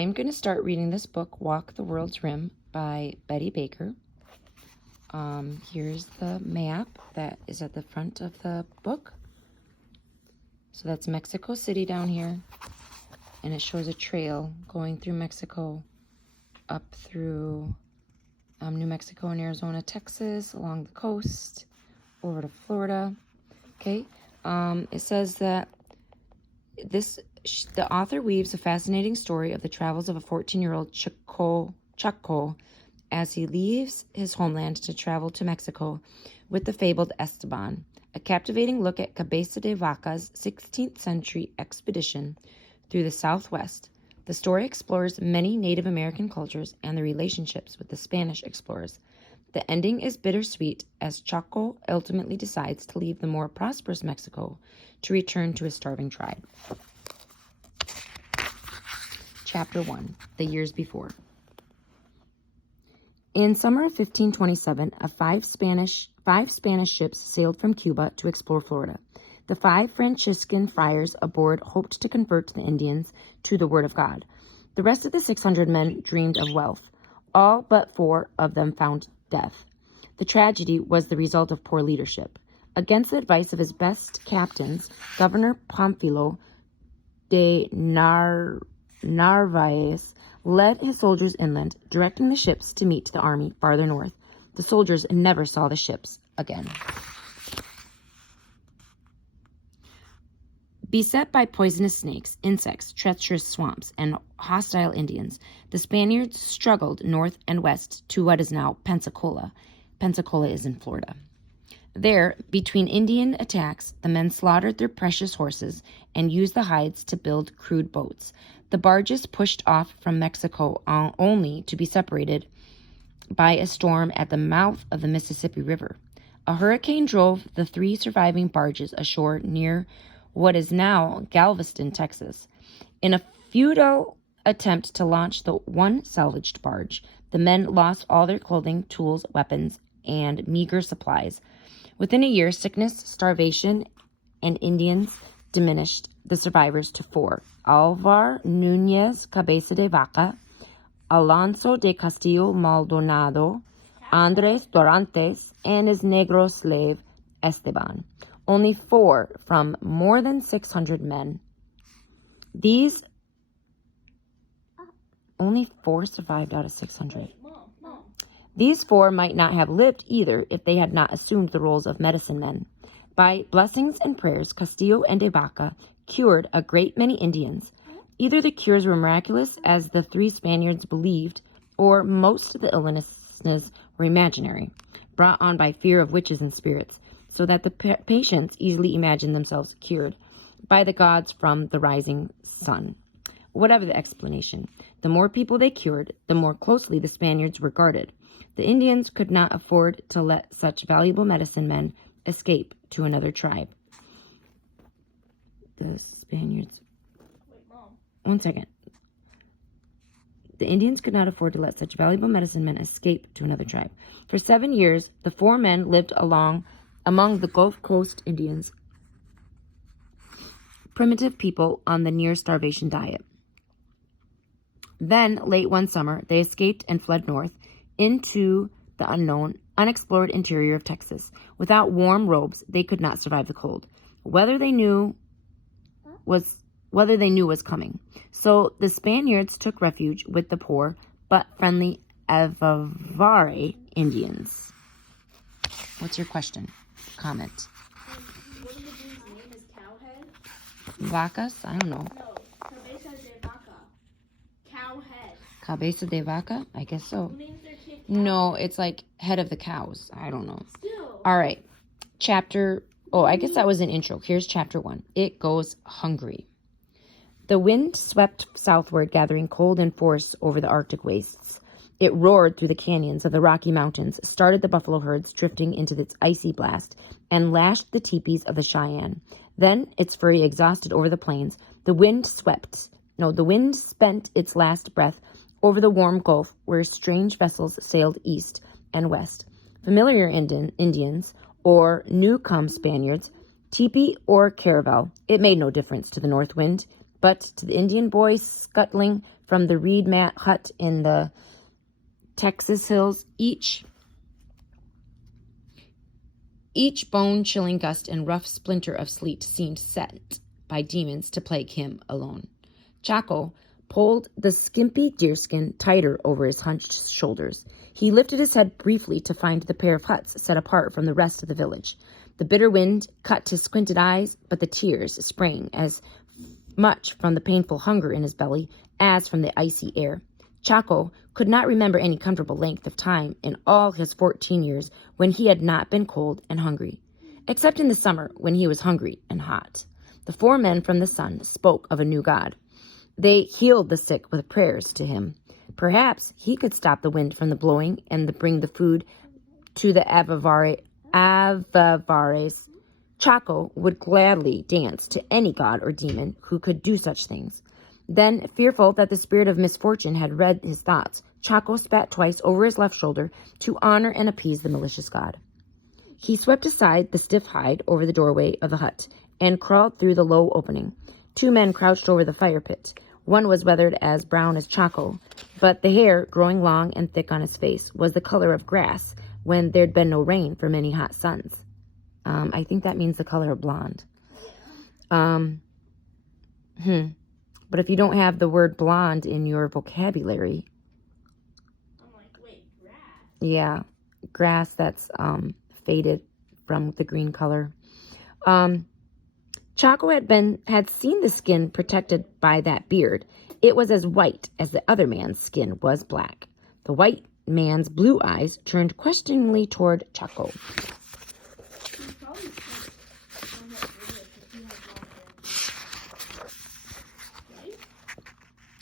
I'm going to start reading this book, Walk the World's Rim by Betty Baker. Here's the map that is at the front of the book. So that's Mexico City down here. And it shows a trail going through Mexico, up through New Mexico and Arizona, Texas, along the coast, over to Florida. Okay. It says that the author weaves a fascinating story of the travels of a 14-year-old Chaco as he leaves his homeland to travel to Mexico with the fabled Esteban. A captivating look at Cabeza de Vaca's 16th century expedition through the Southwest. The story explores many Native American cultures and their relationships with the Spanish explorers. The ending is bittersweet as Chaco ultimately decides to leave the more prosperous Mexico to return to his starving tribe. Chapter 1, The Years Before. In summer of 1527, five Spanish ships sailed from Cuba to explore Florida. The 5 Franciscan friars aboard hoped to convert the Indians to the Word of God. The rest of the 600 men dreamed of wealth. All but 4 of them found death. The tragedy was the result of poor leadership. Against the advice of his best captains, Governor Pamphilo de Narvaez led his soldiers inland, directing the ships to meet the army farther north. The soldiers never saw the ships again. Beset by poisonous snakes, insects, treacherous swamps, and hostile Indians, the Spaniards struggled north and west to what is now Pensacola. Pensacola is in Florida. There, between Indian attacks, the men slaughtered their precious horses and used the hides to build crude boats. The barges pushed off from Mexico only to be separated by a storm at the mouth of the Mississippi River. A hurricane drove the 3 surviving barges ashore near what is now Galveston, Texas. In a futile attempt to launch the one salvaged barge, the men lost all their clothing, tools, weapons, and meager supplies. Within a year, sickness, starvation, and Indians diminished the survivors to 4. Alvar Núñez Cabeza de Vaca, Alonso de Castillo Maldonado, Andres Dorantes, and his Negro slave Esteban. Only 4 from more than 600 men. Only 4 survived out of 600. These 4 might not have lived either if they had not assumed the roles of medicine men. By blessings and prayers, Castillo and de Vaca cured a great many Indians. Either the cures were miraculous, as the 3 Spaniards believed, or most of the illnesses were imaginary, brought on by fear of witches and spirits, so that the patients easily imagined themselves cured by the gods from the rising sun. Whatever the explanation, the more people they cured, the more closely the Spaniards were guarded. The Indians could not afford to let such valuable medicine men escape to another tribe. The Spaniards... Wait, Mom. One second. The Indians could not afford to let such valuable medicine men escape to another tribe. For 7 years, the 4 men lived among the Gulf Coast Indians, primitive people on the near-starvation diet. Then, late one summer, they escaped and fled north into the unknown, unexplored interior of Texas. Without warm robes, they could not survive the cold. Whether they knew was coming. So the Spaniards took refuge with the poor but friendly Avavare Indians. What's your question? Comment. What of the dude's name is Cowhead? Vacas? I don't know. No, Cabeza de Vaca. Cowhead. Cabeza de Vaca? I guess so. Who names their kid Cowhead? No, it's like head of the cows. I don't know. Still. All right. I guess that was an intro. Here's chapter 1. It goes hungry. The wind swept southward, gathering cold and force over the Arctic wastes. It roared through the canyons of the Rocky Mountains, started the buffalo herds drifting into its icy blast, and lashed the teepees of the Cheyenne. Then, its fury exhausted over the plains, the wind spent its last breath over the warm Gulf, where strange vessels sailed east and west. Familiar Indians, or new-come Spaniards, teepee or caravel, it made no difference to the north wind, but to the Indian boys scuttling from the reed mat hut in the Texas hills. Each bone-chilling gust and rough splinter of sleet seemed set by demons to plague him alone. Chaco pulled the skimpy deerskin tighter over his hunched shoulders. He lifted his head briefly to find the pair of huts set apart from the rest of the village. The bitter wind cut his squinted eyes, but the tears sprang as much from the painful hunger in his belly as from the icy air. Chaco could not remember any comfortable length of time in all his 14 years when he had not been cold and hungry, except in the summer when he was hungry and hot. The 4 men from the sun spoke of a new god. They healed the sick with prayers to him. Perhaps he could stop the wind from the blowing and bring the food to the Avavares. Chaco would gladly dance to any god or demon who could do such things. Then, fearful that the spirit of misfortune had read his thoughts, Chaco spat twice over his left shoulder to honor and appease the malicious god. He swept aside the stiff hide over the doorway of the hut and crawled through the low opening. 2 men crouched over the fire pit. One was weathered as brown as Chaco, but the hair, growing long and thick on his face, was the color of grass when there'd been no rain for many hot suns. I think that means the color of blonde. But if you don't have the word blonde in your vocabulary... I'm like, wait, grass? Yeah, grass that's faded from the green color. Chaco had seen the skin protected by that beard. It was as white as the other man's skin was black. The white man's blue eyes turned questioningly toward Chaco.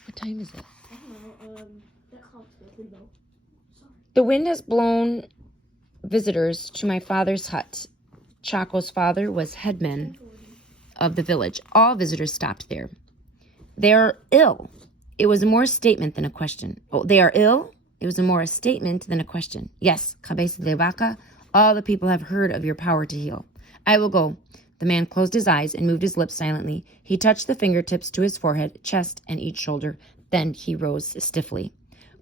What time is it? I don't know. That clock's pretty low. Sorry. The wind has blown visitors to my father's hut. Chaco's father was headman of the village. All visitors stopped there. They are ill. It was more a statement than a question. Oh, they are ill? It was more a statement than a question. Yes, cabeza de vaca, all the people have heard of your power to heal. I will go. The man closed his eyes and moved his lips silently. He touched the fingertips to his forehead, chest, and each shoulder. Then he rose stiffly.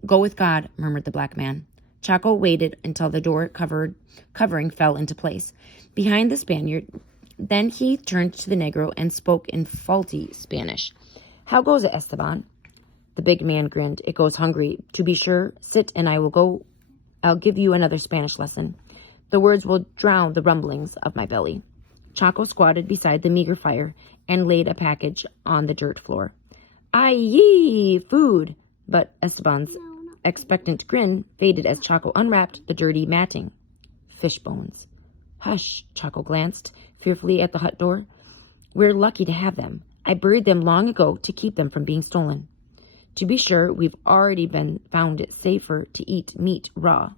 Go with God, murmured the black man. Chaco waited until the door covering fell into place. Behind the Spaniard, then he turned to the Negro and spoke in faulty Spanish. How goes it, Esteban? The big man grinned. It goes hungry. To be sure, sit and I'll give you another Spanish lesson. The words will drown the rumblings of my belly. Chaco squatted beside the meager fire and laid a package on the dirt floor. Aye, food! But Esteban's expectant grin faded as Chaco unwrapped the dirty matting. Fish bones. Hush, Chaco glanced fearfully at the hut door. We're lucky to have them. I buried them long ago to keep them from being stolen. To be sure, we've already found it safer to eat meat raw.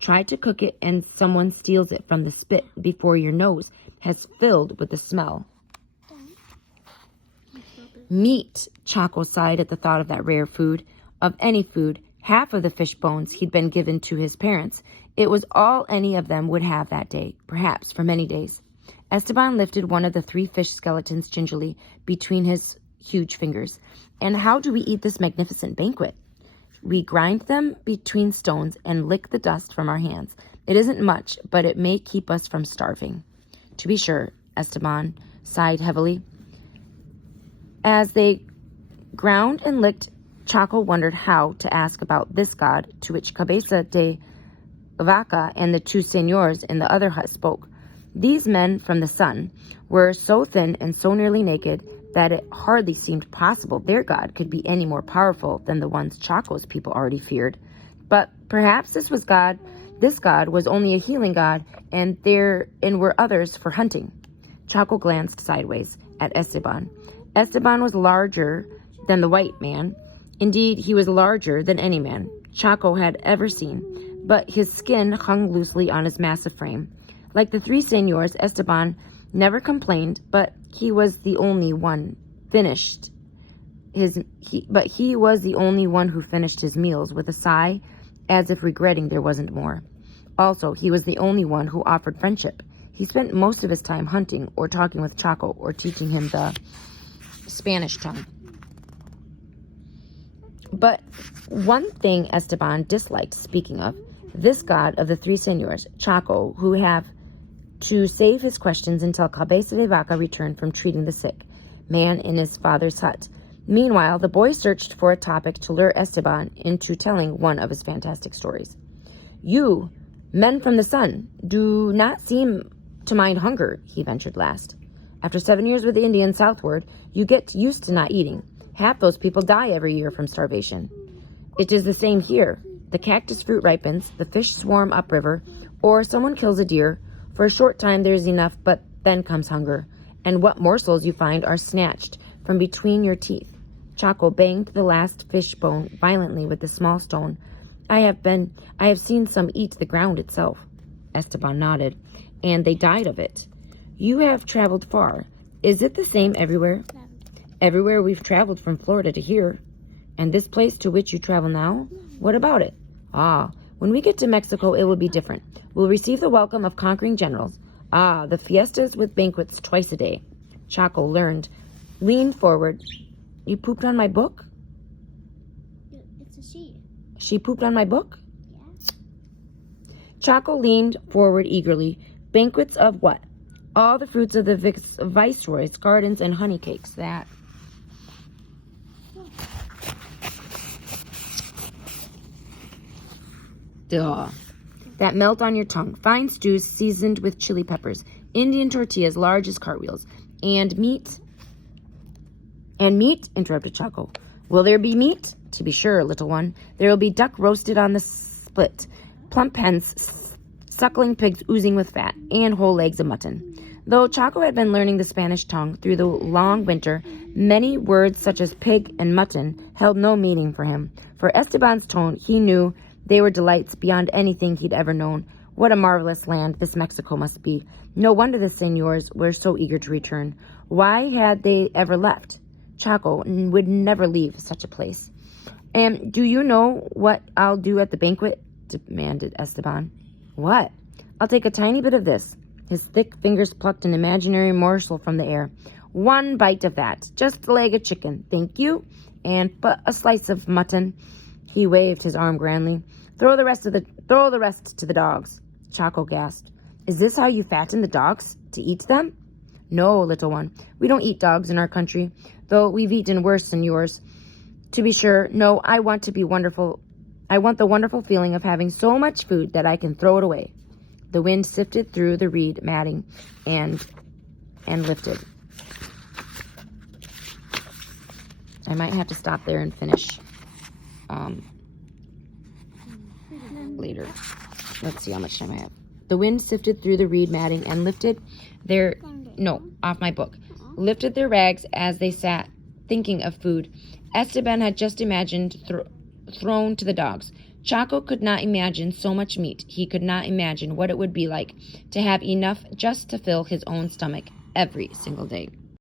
Try to cook it and someone steals it from the spit before your nose has filled with the smell. Meat, Chaco sighed at the thought of that rare food. Of any food, half of the fish bones he'd been given to his parents. It was all any of them would have that day, perhaps for many days. Esteban lifted one of the 3 fish skeletons gingerly between his huge fingers. And how do we eat this magnificent banquet? We grind them between stones and lick the dust from our hands. It isn't much, but it may keep us from starving. To be sure, Esteban sighed heavily. As they ground and licked, Chaco wondered how to ask about this god, to which Cabeza de Vaca and the 2 señors in the other hut spoke. These men from the sun were so thin and so nearly naked that it hardly seemed possible their god could be any more powerful than the ones Chaco's people already feared. But perhaps this god was only a healing god, and there were others for hunting. Chaco glanced sideways at Esteban. Esteban was larger than the white man. Indeed, he was larger than any man Chaco had ever seen, but his skin hung loosely on his massive frame. Like the 3 señors, Esteban never complained, but he was the only one who finished his meals with a sigh, as if regretting there wasn't more. Also, he was the only one who offered friendship. He spent most of his time hunting or talking with Chaco or teaching him the Spanish tongue. But one thing Esteban disliked, speaking of, this god of the three señors, Chaco, who have to save his questions until Cabeza de Vaca returned from treating the sick man in his father's hut. Meanwhile, the boy searched for a topic to lure Esteban into telling one of his fantastic stories. You, men from the sun, do not seem to mind hunger, he ventured last. After 7 years with the Indians southward, you get used to not eating. Half those people die every year from starvation. It is the same here. The cactus fruit ripens, the fish swarm upriver, or someone kills a deer. For a short time there is enough, but then comes hunger, and what morsels you find are snatched from between your teeth. Chaco banged the last fish bone violently with the small stone. I have seen some eat the ground itself. Esteban nodded. And they died of it. You have traveled far. Is it the same everywhere? Everywhere we've traveled from Florida to here. And this place to which you travel now? What about it? Ah, when we get to Mexico, it will be different. We'll receive the welcome of conquering generals. Ah, the fiestas with banquets twice a day. Chaco leaned forward. You pooped on my book? It's a she. She pooped on my book? Yes. Chaco leaned forward eagerly. Banquets of what? All the fruits of the viceroy's gardens and honey cakes. That melt on your tongue. Fine stews seasoned with chili peppers. Indian tortillas large as cartwheels. And meat? And meat? Interrupted Chaco. Will there be meat? To be sure, little one. There will be duck roasted on the spit, plump hens, suckling pigs oozing with fat, and whole legs of mutton. Though Chaco had been learning the Spanish tongue through the long winter, many words such as pig and mutton held no meaning for him. For Esteban's tone, he knew they were delights beyond anything he'd ever known. What a marvelous land this Mexico must be. No wonder the señors were so eager to return. Why had they ever left? Chaco would never leave such a place. And do you know what I'll do at the banquet? Demanded Esteban. What? I'll take a tiny bit of this. His thick fingers plucked an imaginary morsel from the air. One bite of that. Just a leg of chicken. Thank you. And but a slice of mutton. He waved his arm grandly. Throw the rest to the dogs. Chaco gasped. Is this how you fatten the dogs? To eat them? No, little one. We don't eat dogs in our country, though we've eaten worse than yours. To be sure, no, I want the wonderful feeling of having so much food that I can throw it away. The wind sifted through the reed matting and lifted. I might have to stop there and finish later. Let's see how much time I have. The wind sifted through the reed matting and lifted off my book. Lifted their rags as they sat, thinking of food. Esteban had just imagined thrown to the dogs. Chaco could not imagine so much meat. He could not imagine what it would be like to have enough just to fill his own stomach every single day.